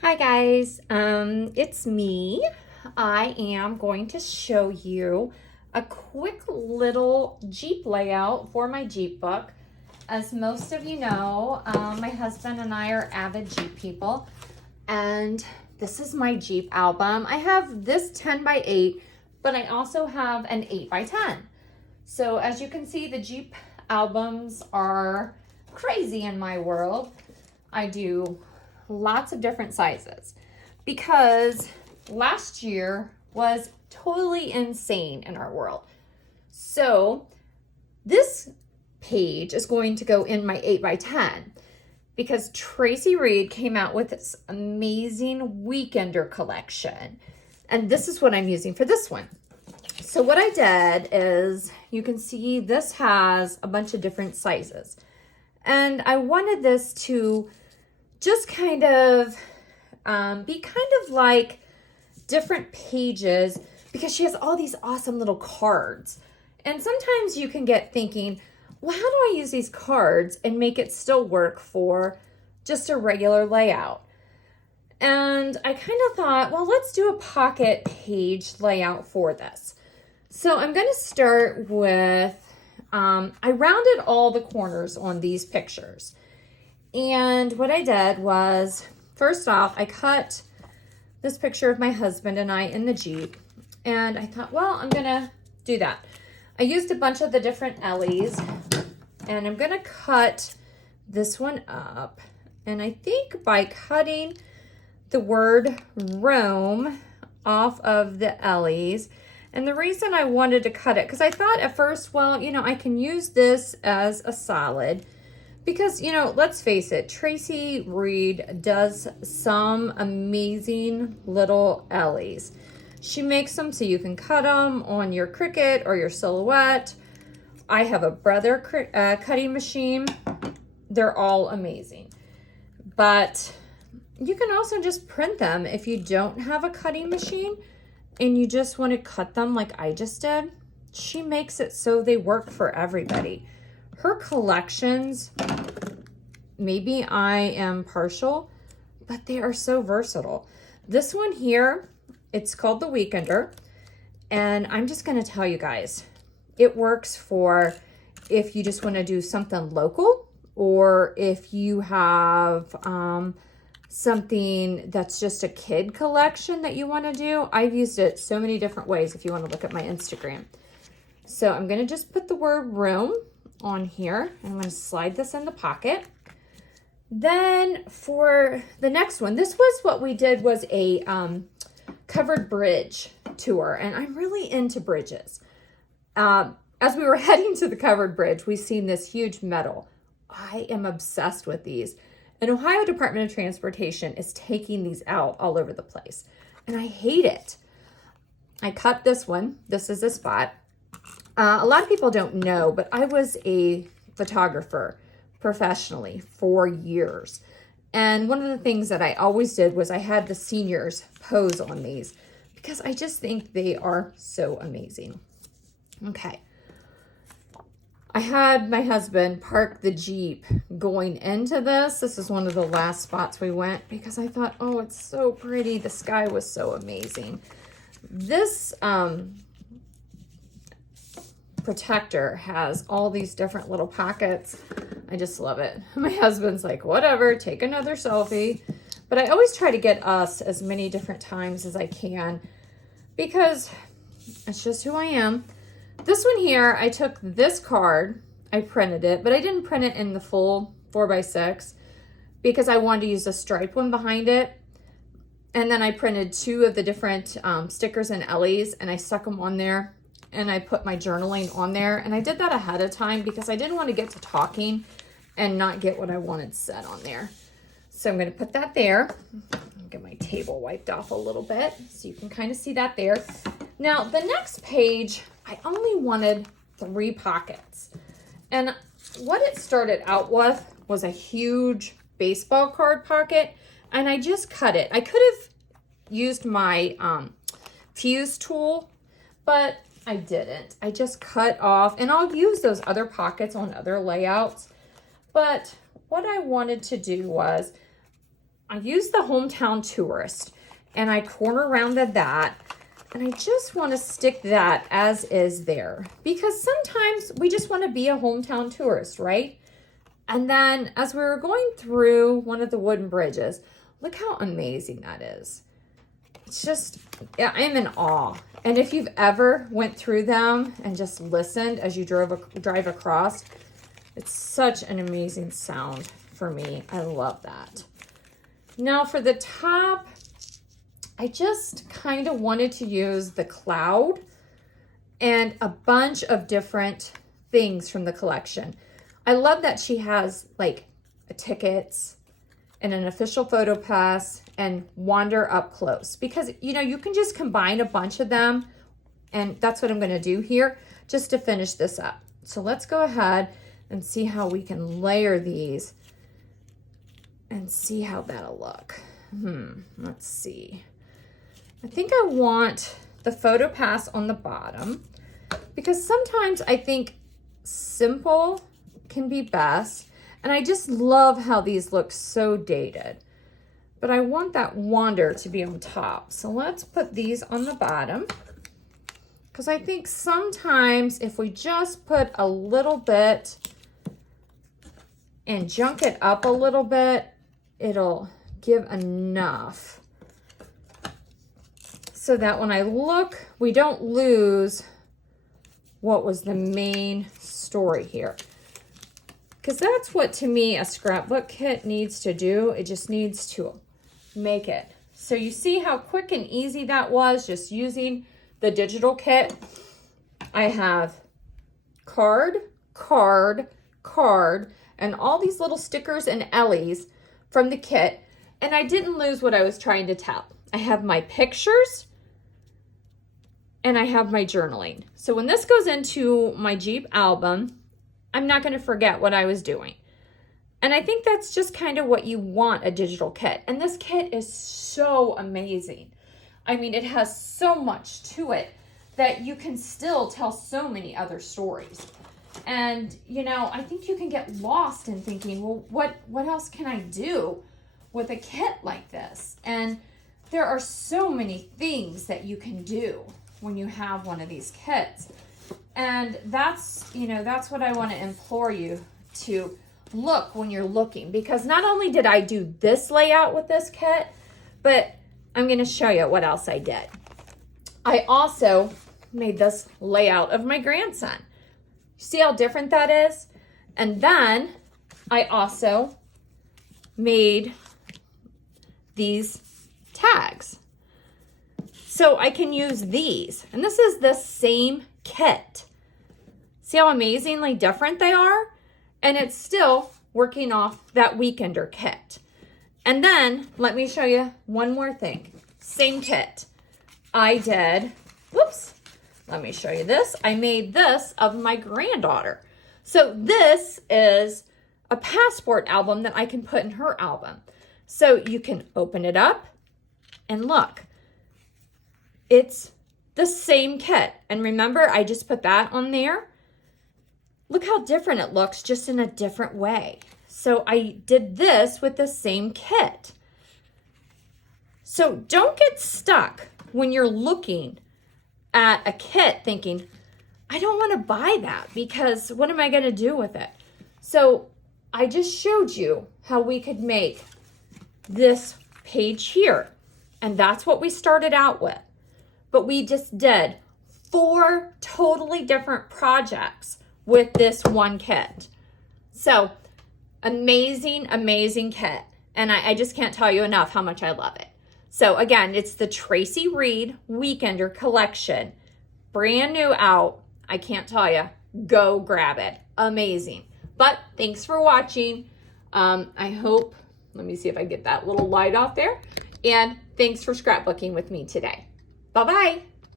Hi guys, it's me. I am going to show you a quick little Jeep layout for my Jeep book. As most of you know, my husband and I are avid Jeep people, and this is my Jeep album. I have this 10 by 8, but I also have an 8 by 10. So as you can see, the Jeep albums are crazy in my world. I do lots of different sizes because last year was totally insane in our world. So this page is going to go in my 8 by 10 because Tracy Reed came out with this amazing Weekender collection. And this is what I'm using for this one. So what I did is, you can see this has a bunch of different sizes. And I wanted this to just kind of be kind of like different pages because she has all these awesome little cards. And sometimes you can get thinking, well, how do I use these cards and make it still work for just a regular layout? And I kind of thought, well, let's do a pocket page layout for this. So I'm going to start with, I rounded all the corners on these pictures. And what I did was, first off, I cut this picture of my husband and I in the Jeep. And I thought, well, I'm going to do that. I used a bunch of the different Ellies. And I'm going to cut this one up. And I think by cutting the word Rome off of the Ellies. And the reason I wanted to cut it, because I thought at first, well, you know, I can use this as a solid. Because, you know, let's face it, Tracy Reed does some amazing little Ellies. She makes them so you can cut them on your Cricut or your Silhouette. I have a Brother cutting machine. They're all amazing. But you can also just print them if you don't have a cutting machine and you just want to cut them like I just did. She makes it so they work for everybody. Her collections, maybe I am partial, but they are so versatile. This one here, it's called the Weekender, and I'm just going to tell you guys, it works for if you just want to do something local, or if you have something that's just a kid collection that you want to do. I've used it so many different ways if you want to look at my Instagram. So I'm going to just put the word room on here. I'm going to slide this in the pocket. Then for the next one, this was what we did, was a covered bridge tour, and I'm really into bridges. As we were heading to the covered bridge, we seen this huge medal. I am obsessed with these. And Ohio Department of Transportation is taking these out all over the place, and I hate it. I cut this one. This is a spot. A lot of people don't know, but I was a photographer professionally for years. And one of the things that I always did was I had the seniors pose on these because I just think they are so amazing. Okay. I had my husband park the Jeep going into this. This is one of the last spots we went because I thought, oh, it's so pretty. The sky was so amazing. This, protector has all these different little pockets. I just love it. My husband's like, whatever, take another selfie. But I always try to get us as many different times as I can because it's just who I am. This one here, I took this card, I printed it, but I didn't print it in the full 4x6 because I wanted to use a stripe one behind it. And then I printed two of the different stickers and Ellies, and I stuck them on there. And I put my journaling on there, and I did that ahead of time because I didn't want to get to talking and not get what I wanted said on there. So I'm going to put that there. I'll get my table wiped off a little bit so you can kind of see that there. Now the next page, I only wanted 3 pockets, and what it started out with was a huge baseball card pocket, and I just cut it. I could have used my fuse tool, but I didn't. I just cut off, and I'll use those other pockets on other layouts. But what I wanted to do was I use the hometown tourist and I corner rounded that. And I just want to stick that as is there because sometimes we just want to be a hometown tourist, right? And then as we were going through one of the wooden bridges, look how amazing that is. It's just, I'm in awe. And if you've ever went through them and just listened as you drive across, it's such an amazing sound for me. I love that. Now for the top, I just kind of wanted to use the cloud and a bunch of different things from the collection. I love that she has like tickets and an official photo pass and wander up close because, you know, you can just combine a bunch of them. And that's what I'm going to do here just to finish this up. So let's go ahead and see how we can layer these and see how that'll look. Let's see. I think I want the photo pass on the bottom because sometimes I think simple can be best. And I just love how these look so dated. But I want that wander to be on top. So let's put these on the bottom because I think sometimes if we just put a little bit and junk it up a little bit, it'll give enough so that when I look, we don't lose what was the main story here. Because that's what, to me, a scrapbook kit needs to do. It just needs to make it. So you see how quick and easy that was just using the digital kit. I have card, card, card, and all these little stickers and Ellies from the kit. And I didn't lose what I was trying to tell. I have my pictures and I have my journaling. So when this goes into my Jeep album, I'm not going to forget what I was doing. And I think that's just kind of what you want a digital kit. And this kit is so amazing. I mean, it has so much to it that you can still tell so many other stories. And, you know, I think you can get lost in thinking, well, what else can I do with a kit like this? And there are so many things that you can do when you have one of these kits. And that's, you know, that's what I want to implore you to look when you're looking, because not only did I do this layout with this kit, but I'm going to show you what else I did. I also made this layout of my grandson. See how different that is? And then I also made these tags. So I can use these. And this is the same kit. See how amazingly different they are? And it's still working off that Weekender kit. And then let me show you one more thing. Same kit. I did, whoops, let me show you this. I made this of my granddaughter. So this is a passport album that I can put in her album. So you can open it up and look. It's the same kit. And remember, I just put that on there. Look how different it looks, just in a different way. So I did this with the same kit. So don't get stuck when you're looking at a kit thinking, I don't want to buy that because what am I going to do with it? So I just showed you how we could make this page here. And that's what we started out with. But we just did 4 totally different projects with this one kit. So amazing, amazing kit. And I just can't tell you enough how much I love it. So again, it's the Tracy Reed Weekender collection. Brand new out. I can't tell you. Go grab it. Amazing. But thanks for watching. I hope, let me see if I get that little light off there. And thanks for scrapbooking with me today. Bye-bye.